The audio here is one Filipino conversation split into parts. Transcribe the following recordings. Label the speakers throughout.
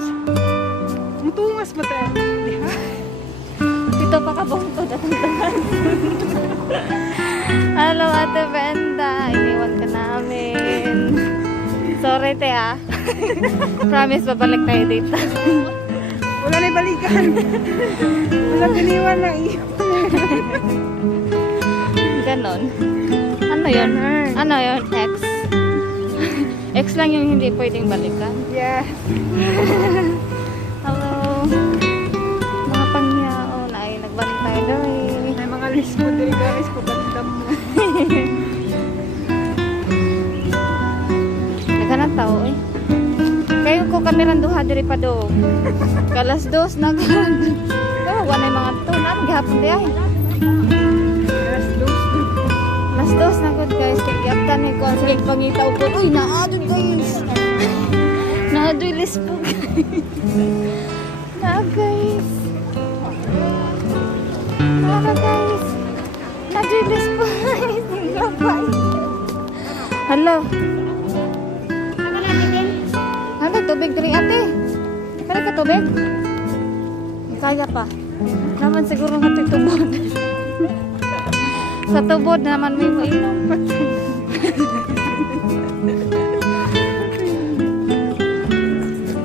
Speaker 1: Sus. Mutungas ba tayo? Diha?
Speaker 2: Dito pa ka bongto datang Hello, Ate Brenda. Iniwan ka namin. Sorry, te ah. Promise, babalik tayo dito.
Speaker 1: Wala na balikan. Wala piniwan na iyo.
Speaker 2: Ganon. Ano yun? Ano yun? X? X lang yung hindi pwedeng balikan.
Speaker 1: Yeah.
Speaker 2: Hello. Mga pangyaon ay nagbalik tayo daw eh.
Speaker 1: May mga list mo diri guys. Pabandam mo.
Speaker 2: Naghanap tao eh. Kayo ko kameran duha diri pa do. Kalas dos na gan. Kawa wala yung mga to na gihapon di ay.
Speaker 1: Alas dos.
Speaker 2: Na good guys. Kaya gyaptan ni ko sige pangitaw ko. Uy naadun guys. Naadoy list po guys. Na guys. Para guys. Naadoy list po guys. Hello. Ano, tubig diri ate? Kaya ka tubig? Kaya pa. Naman siguro nga ito'y tubod. Sa tubod naman may mainom.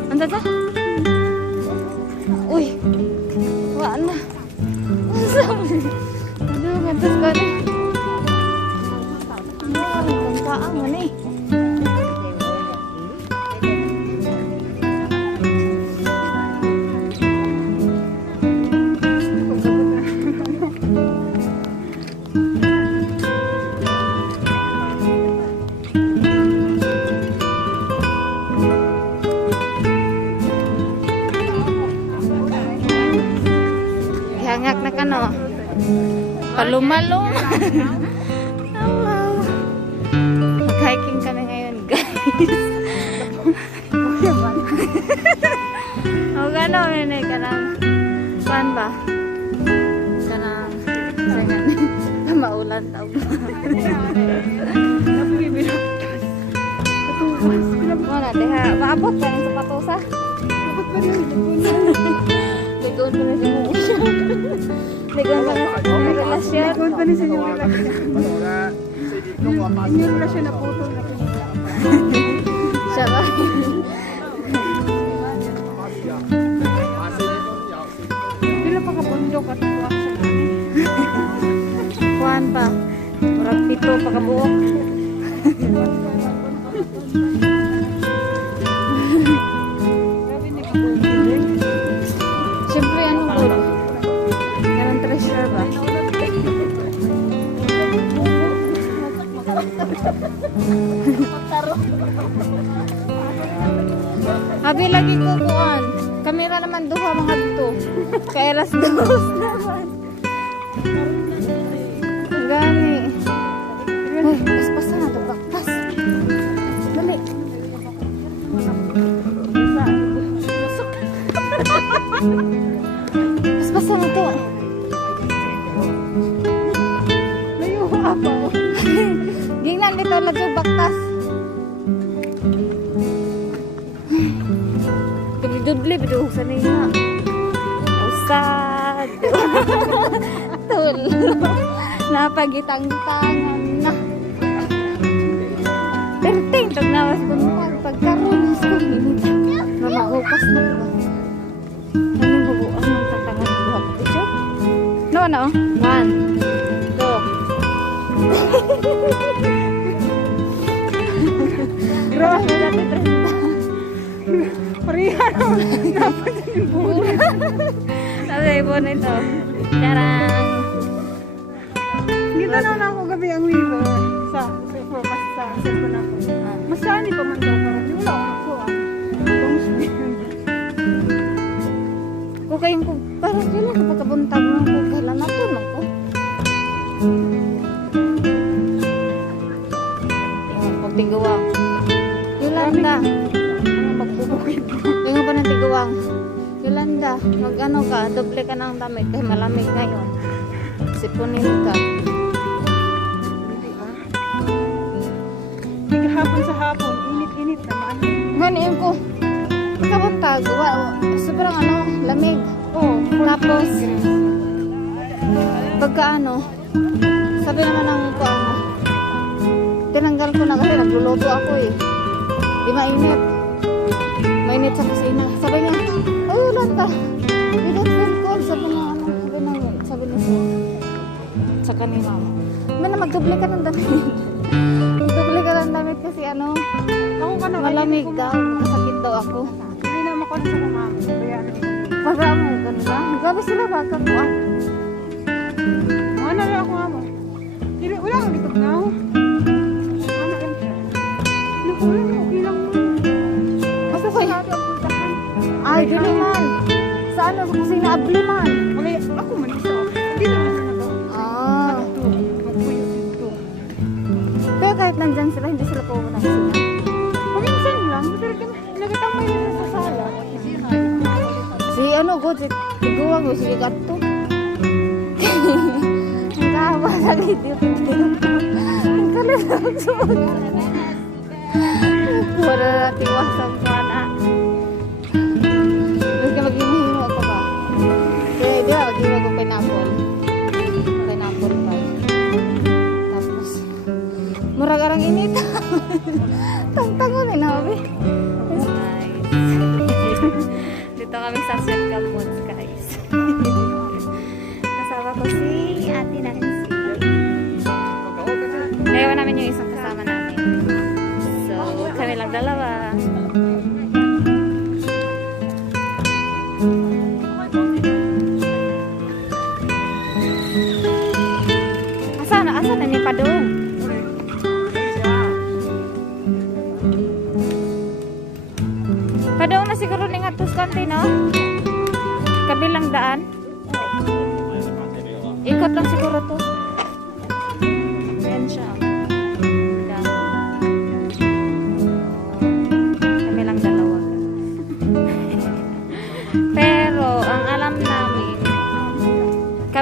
Speaker 2: Anda ta? Uy. Wa na. Aduh, Paluma-luma. Hello. Mag-hiking kami ngayon, guys. o gano, minay ka ng... Saan ba? Ka ng... Saan yan? Maulan tao. Wala, deha. Maabot ka ng sapatosa.
Speaker 1: Dapat pa rin.
Speaker 2: Ligoon ko na si Musha. Ligoon ka na sa relasyon.
Speaker 1: Kung pa rin sa inyong relasyon. Inyong relasyon na putol na
Speaker 2: Siya ba?
Speaker 1: Pila pa kabundok at siya.
Speaker 2: Kuhan pa. Murag pito pagkabuok.
Speaker 1: Grabe
Speaker 2: Habi lagi ko kuan. Kamera naman duha mga dito. Kaya alas dos naman. Gani. Uy, paspasan na to. Bakpas. Dali. Paspasan na to.
Speaker 1: Layo ka pa.
Speaker 2: Gingnan dito yung baktas. Dubli-dubli, biduhok sa niya. Usad. Tul. Napagitang-tangan na. Perting, tag nawas buntag. Pagkaroon, gusto ko minita. Mamahupas na ba? Ano bubuan ng tatangan ng buhat ito? No, no. One, two, Bro, wala na trenta.
Speaker 1: Parihan mo. Dapat yung buhay.
Speaker 2: Sabi po nito. Charang.
Speaker 1: Dito na ako gabi ang river
Speaker 2: ng damit kasi malamig ngayon. Sipunin ka.
Speaker 1: Hapon sa hapon, init-init naman.
Speaker 2: Ganiin ko. Pagkabuntag, wa malamig.
Speaker 1: Oh,
Speaker 2: Tapos, pagka ano, sabi naman ng ko ano, tinanggal ko na kasi nagluluto ako eh. Di mainit. Mainit sa kusina. Sabi niya, ay wala don't feel cold. Sabi na ano, sabi na, sabi na siya. Sa kanina. May na magdubli ka ng damit. magdubli ka ng damit kasi ano,
Speaker 1: Ako ka na.
Speaker 2: malamig daw. Masakit daw ako.
Speaker 1: Hindi na makuha sa mga. Kaya ano.
Speaker 2: Pagka mo, ganun ba? Grabe sila baka ko ah.
Speaker 1: Mga na ako
Speaker 2: nandyan sila, hindi sila pumunta sa kusina.
Speaker 1: Paminsan lang, pero kami, nagatamay na sa sala.
Speaker 2: Si ano, go, si mo, sige gato. Ang kahawa sa video. Ang sa mga. Wala na tiwasang mana. Murag arang init. Tangtangon eh, nabi. Nice. Dito kami sa Sweet Campons, guys. Kasama ko si Ate Nancy. Naiwan namin yung isang kasama namin. So, kami lang dalawa.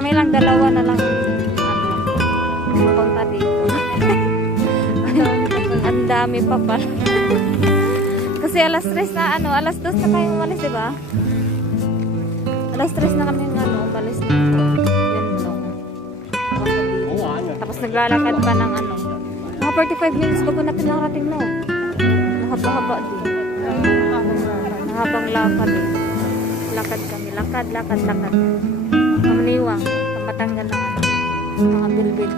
Speaker 2: Kami lang dalawa na lang ano, pupunta dito. Ang dami pa pala. Kasi alas 3 na ano, alas 2 na tayo umalis, di ba? Alas 3 na kami ano, umalis po. Yan lang. Tapos naglalakad pa ng ano. Mga 45 minutes bago natin nakarating no. Mahaba-haba din. Mahabang lakad eh. Lakad kami. Lakad, lakad, lakad. Mamaniwang. Pamatanggal ng ano. Mga bilbil.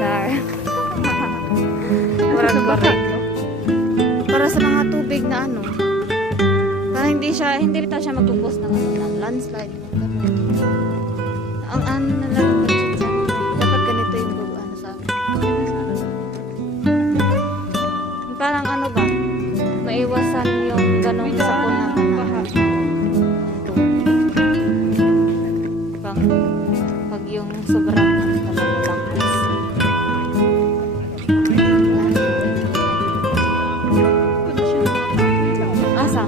Speaker 2: Char. Murag correct. Para sa mga tubig na ano. Para hindi siya, hindi bitaw siya magkukos ng ano, ng landslide. Ang ano na lang Dapat ganito yung buo, ano sa. Yung Parang ano ba? Maiwasan yung ganong sapon yung sobrang talagang Asa?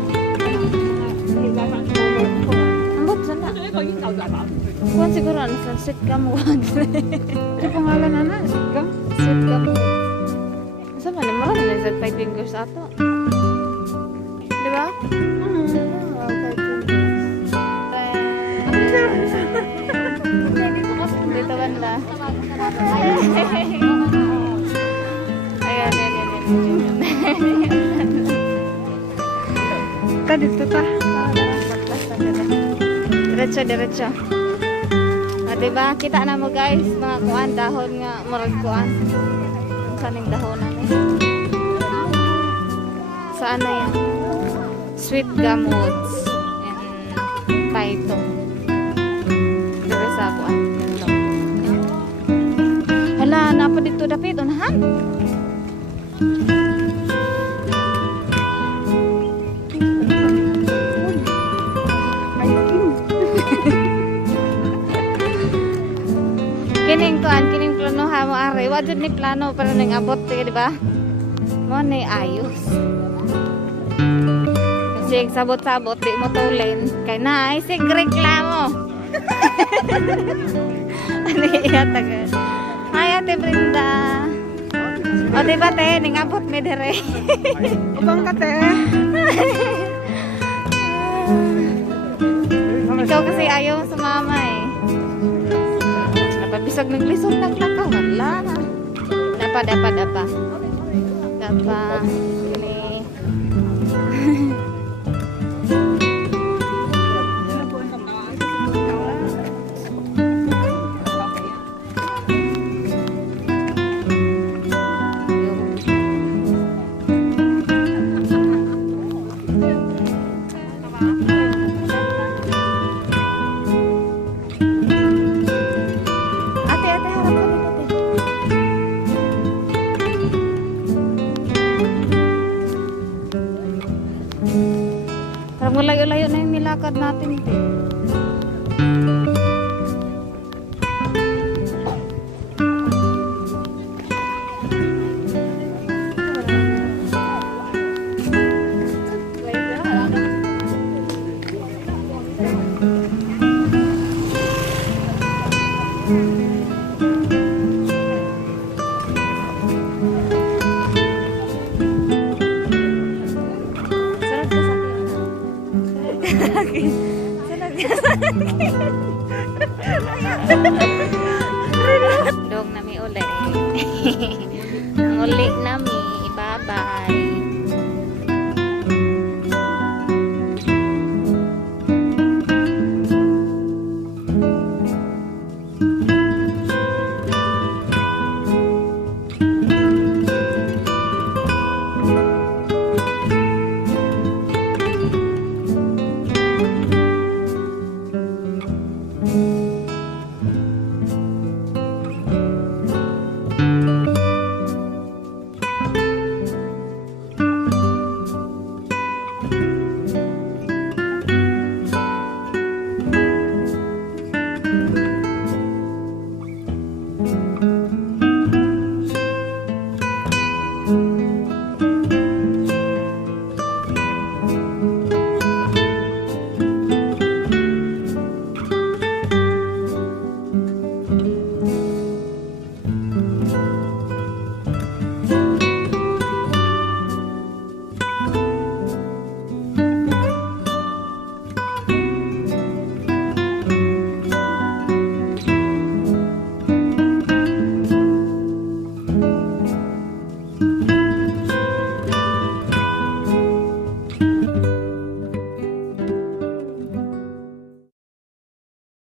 Speaker 2: Ambot sana. Kuhan siguro ano sa gum one.
Speaker 1: Ito pangalan na na, sigang.
Speaker 2: sweet gum. Asa man ni marami na sa five fingers ato. Ayan, ayan, ayan.
Speaker 1: Ta, dito ta.
Speaker 2: Diretso, diretso. Ah, diba? Kita na mo guys, mga kuan, dahon nga, murag kuan. Kaning dahon na ni. Saan na yan? Sweet gum woods. And paitong. Dire sa kuan. Hala, napa dito dapit, unahan? Kining kuan, kining plano ha mo are. Wa jud ni plano para ning abot di ba? Mo ni ayos. Kasi sabot-sabot di mo tulin kay na ay sig reklamo. Ano iya taga? Ay ate Brenda. O di ba te ning abot mi dire.
Speaker 1: Ubang ka, te.
Speaker 2: kasi ayaw sumama eh. Napabisag ng lisod lang lang ka. Wala na. Dapa, dapa, dapa. Dapa. Okay.